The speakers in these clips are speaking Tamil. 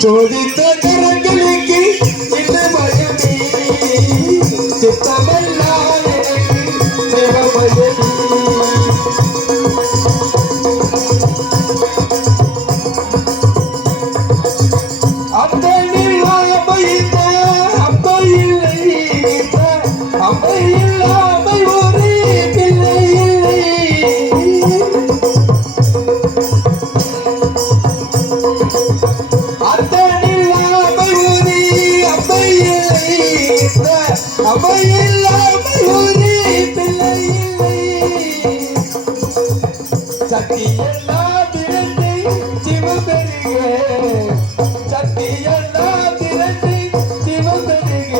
சோதித்த கரங்களுக்கு என்ன பயமே சித்தமெல்லாம் எனக்கு சிவமயமே அத்தனில் அமைத்த அம்மையில்லை அம்மையில்லாமை ஒரு பிள்ளை இல்லை அத்தனில்லாமை ஒரு அம்மையில்லை அம்மையில்லாமை ஒரு பிள்ளை இல்லை சக்தியெல்லாம் திரண்டு சிவபெருக சக்தியெல்லாம் திரண்டு சிவபெருக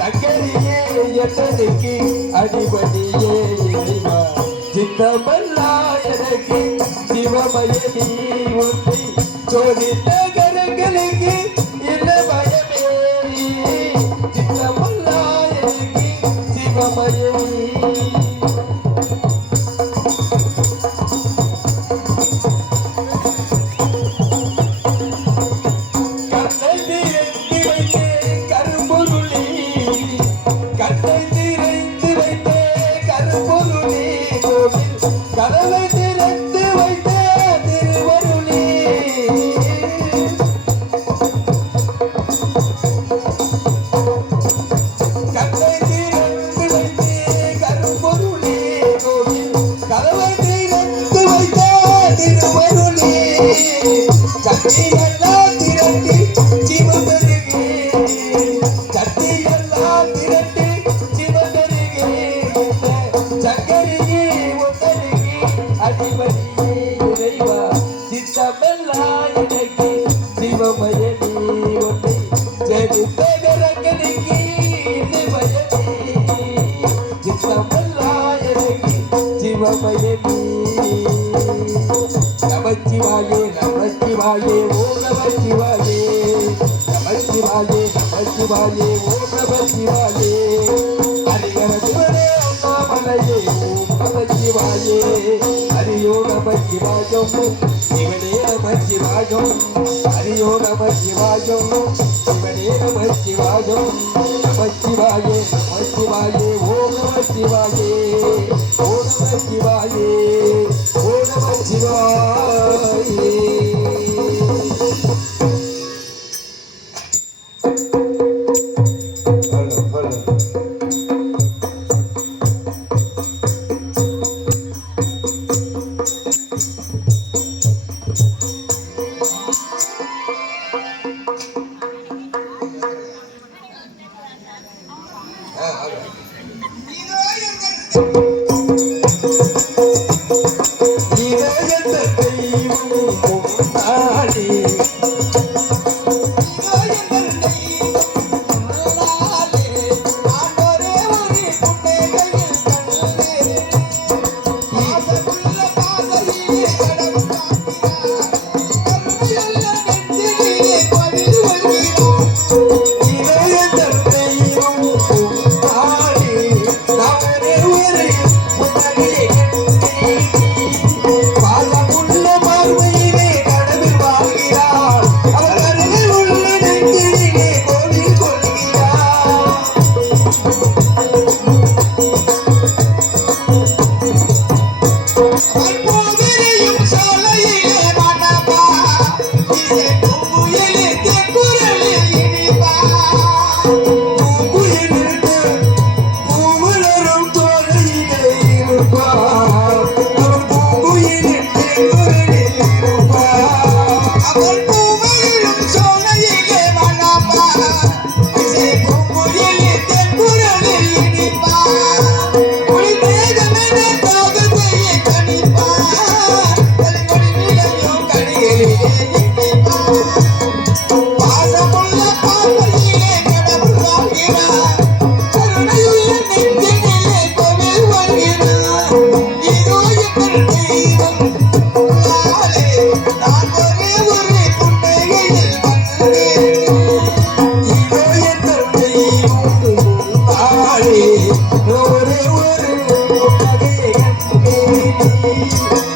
சக்கரியே எத்தனைக்கு அடிபடியே இறைவா சித்தமல்லா எனக்கு சிவமயனி ஒன்றை சோதித்த கரங்களுக்கு இல்ல பயமே சித்தமல்லா எனக்கு சிவமயனி கதவை திறந்து வைத்த திருவருளே கண்ணை திறந்து வைத்தே கரும்பொருளே கோவில் கதவை திறந்து வைத்த திருவருளே சக்தியெல்லாம் திரட்டி சிவபெருகே சக்தியெல்லாம் திரட்டி சிவபெருகே சக்கரியே அதிபதியே இறைவா சித்தமெல்லாம் எனக்கு சிவமயனி ஒன்றை செலுத்த கரங்களுக்கு இல்லை பயமே சித்தமெல்லாம் எனக்கு சிவமயனி நமச்சிவாயே நமச்சிவாயே ஓம் நமச்சிவாயே நமச்சிவாயே நமச்சிவாயே ஓம் நமச்சிவாயே ஹரிஹர சிவனே அண்ணாமலையே ஓம் நமச்சிவாயே ஹரியோ நமச்சிவாயம் சிவனே நமச்சிவாயம் ஹரியோ நமச்சிவாயம் சிவனே நமச்சிவாயம் நமச்சிவாயே நமச்சிவாயே ஓம் நமச்சிவாயே ஓம் நமச்சிவாயே ஓம் நமச்சிவாயே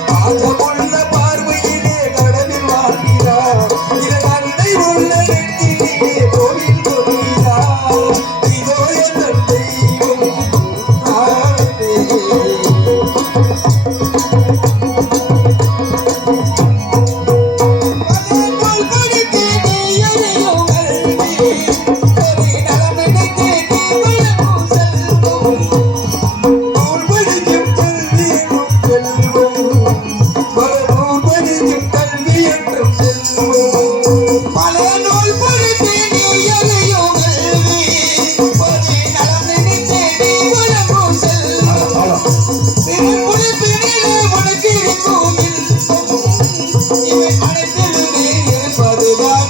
பாசமுள்ள பார்வையிலே கடலில் வாழ் பல நூல் படித்து நீ எதையும் கல்வி பொது நலம் நினைத்து நீ வளமும் செல்வம் திருப்புடிப்பினிலே உனக்கு இருக்கும் இவை அனைத்திலுமே இருப்பதுதான்